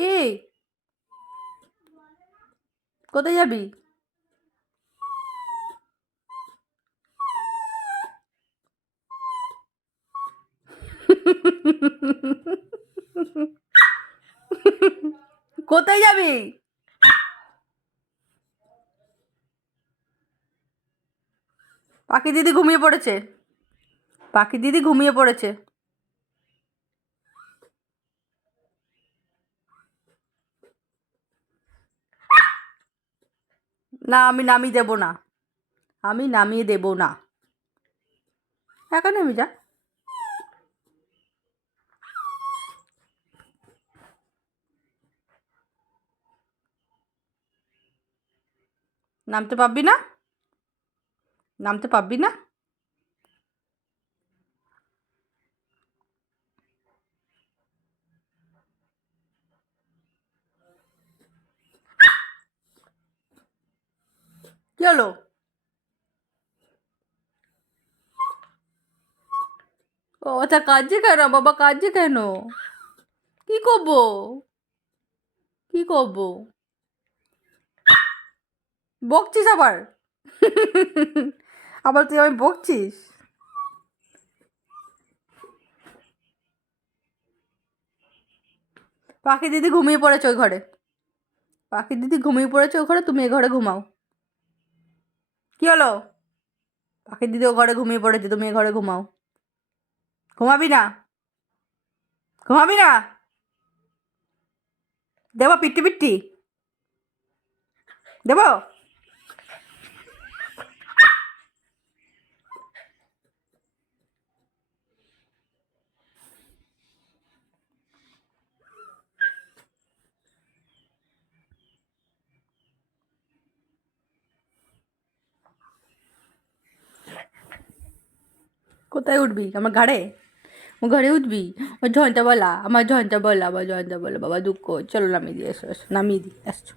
কি কোথায় যাবি? কোথায় যাবি? পাখি দিদি ঘুমিয়ে পড়েছে। পাখি দিদি ঘুমিয়ে পড়েছে। না, আমি নামিয়ে দেব না। আমি নামিয়ে দেব না। একা নেমে যা। নামতে পারবি না? নামতে পারবি না? কি হলো? ও আচ্ছা, কাঁদছে কেন বাবা? কাঁদছে কেন? কি করবো? কি করবো? বকছিস আবার? আবার তুই আমি বকছিস? পাখি দিদি ঘুমিয়ে পড়েছে ওই ঘরে। পাখি দিদি ঘুমিয়ে পড়েছে ওই ঘরে, তুমি এ ঘরে ঘুমাও। কি হলো? পাখি দিদি ও ঘরে ঘুমিয়ে পড়েছে, তুমি এ ঘরে ঘুমাও। ঘুমাবি না? ঘুমাবি না? দেবো পিট্টি পিট্টি? দেবো? কোথায় উঠবি? আমার ঘাড়ে? আমার ঘরে উঠবি? আমার ঝঞ্ঝা বলা, আমার ঝঞ্ঝা বলা, আমার ঝঞ্ঝা বলা, বাবা দুঃখ। চলো নামিয়ে দিয়ে এসো, এসো নামিয়ে দিই, এসো।